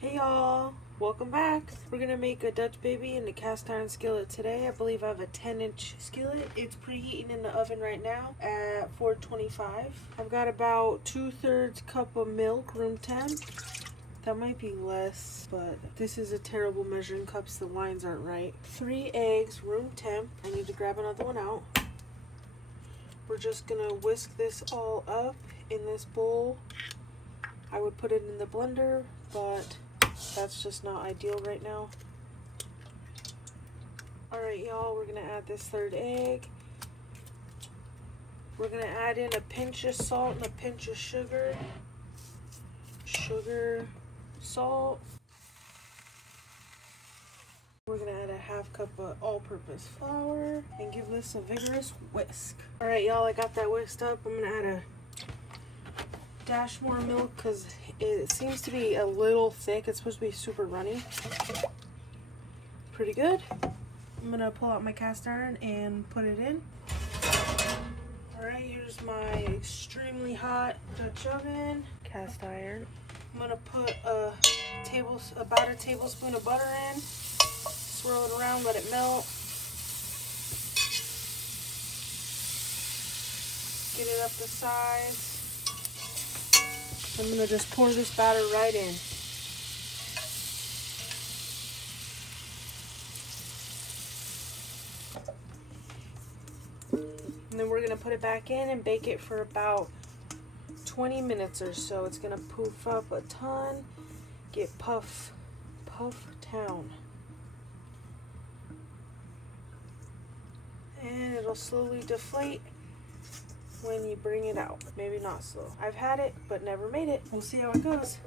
Hey y'all, welcome back. We're gonna make a Dutch baby in the cast iron skillet today. I believe I have a 10-inch skillet. It's preheating in the oven right now at 425. I've got about 2/3 cup of milk, room temp. That might be less, but this is a terrible measuring cup, so the lines aren't right. 3 eggs, room temp. I need to grab another one out. We're just gonna whisk this all up in this bowl. I would put it in the blender, but that's just not ideal right now. Alright y'all, we're gonna add this 3rd egg. We're gonna add in a pinch of salt and a pinch of sugar. Sugar, salt. We're gonna add a 1/2 cup of all-purpose flour and give this a vigorous whisk. Alright y'all, I got that whisked up. I'm gonna add a dash more milk because it seems to be a little thick. It's supposed to be super runny. Pretty good. I'm gonna pull out my cast iron and put it in. Alright, here's my extremely hot Dutch oven. Cast iron. I'm gonna put about a tablespoon of butter in. Swirl it around, let it melt. Get it up to size. I'm going to just pour this batter right in. And then we're going to put it back in and bake it for about 20 minutes or so. It's going to poof up a ton, get puff town. And it'll slowly deflate when you bring it out. Maybe not slow. I've had it, but never made it. We'll see how it goes.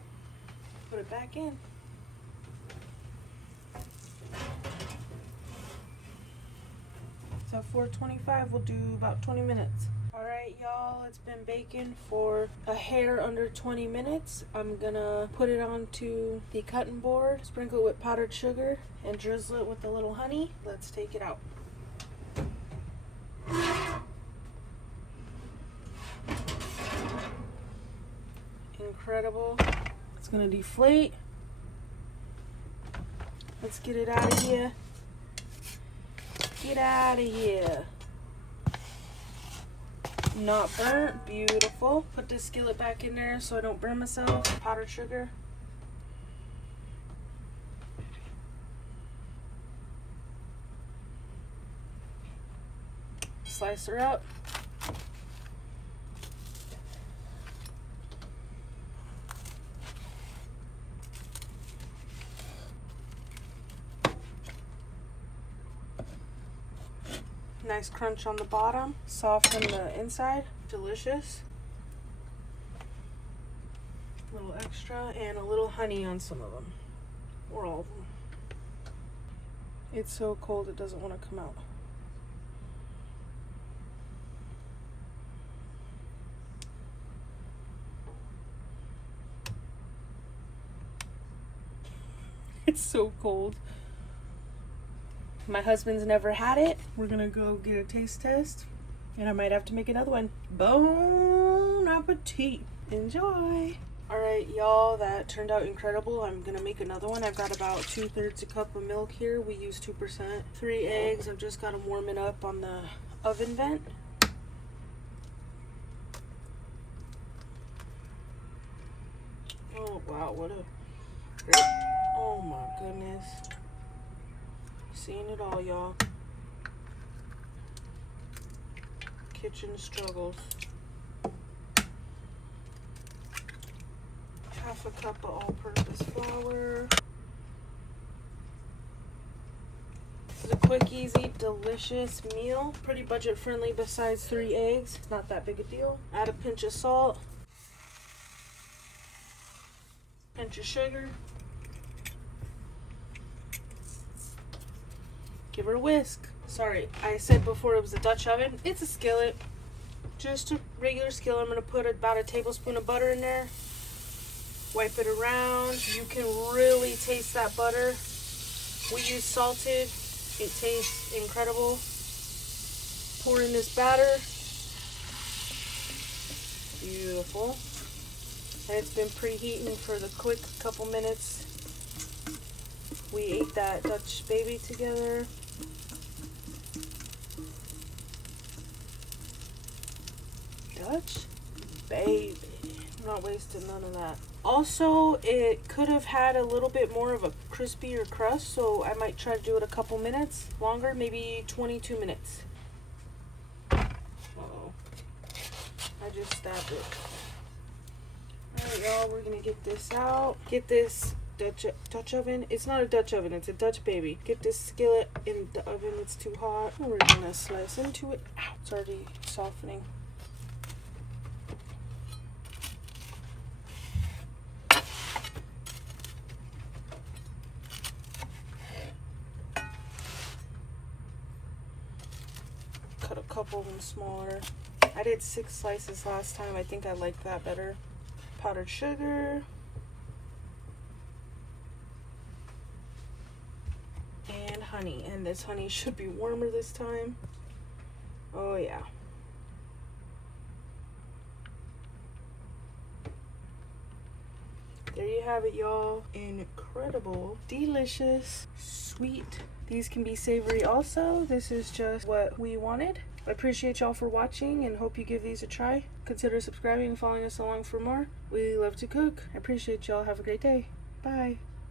Put it back in. So 425, we'll do about 20 minutes. Alright y'all, it's been baking for a hair under 20 minutes. I'm gonna put it onto the cutting board, sprinkle it with powdered sugar, and drizzle it with a little honey. Let's take it out. Incredible. It's gonna deflate. Let's get it out of here. Get out of here. Not burnt. Beautiful. Put this skillet back in there so I don't burn myself. Powdered sugar. Slice her up. Nice crunch on the bottom, soft on the inside, delicious. A little extra and a little honey on some of them, or all of them. It's so cold it doesn't want to come out. It's so cold. My husband's never had it. We're gonna go get a taste test, and I might have to make another one. Bon appetit. Enjoy. Alright y'all, that turned out incredible. I'm gonna make another one. I've got about 2/3 a cup of milk here. We use 2%. 3 eggs. I've just got them warming up on the oven vent. Oh wow, what a great, oh my goodness. Seeing it all, y'all. Kitchen struggles. 1/2 cup of all-purpose flour. This is a quick, easy, delicious meal. Pretty budget-friendly besides 3 eggs. It's not that big a deal. Add a pinch of salt. Pinch of sugar. Give her a whisk. Sorry, I said before it was a Dutch oven. It's a skillet. Just a regular skillet. I'm going to put about a tablespoon of butter in there. Wipe it around. You can really taste that butter. We use salted. It tastes incredible. Pour in this batter. Beautiful. And it's been preheating for the quick couple minutes We ate that Dutch baby together. Dutch baby. I'm not wasting none of that. Also, it could have had a little bit more of a crispier crust, so I might try to do it a couple minutes longer, maybe 22 minutes. Uh-oh. I just stabbed it. Alright, y'all, we're gonna get this out. Get this Dutch oven. It's not a Dutch oven, it's a Dutch baby. Get this skillet in the oven, it's too hot. And we're gonna slice into it. Ow, it's already softening. Cut a couple of them smaller. I did 6 slices last time. I think I like that better. Powdered sugar. And honey. And this honey should be warmer this time. Oh yeah. There you have it, y'all. Incredible, delicious, sweet. These can be savory also. This is just what we wanted. I appreciate y'all for watching and hope you give these a try. Consider subscribing and following us along for more. We love to cook. I appreciate y'all. Have a great day. Bye.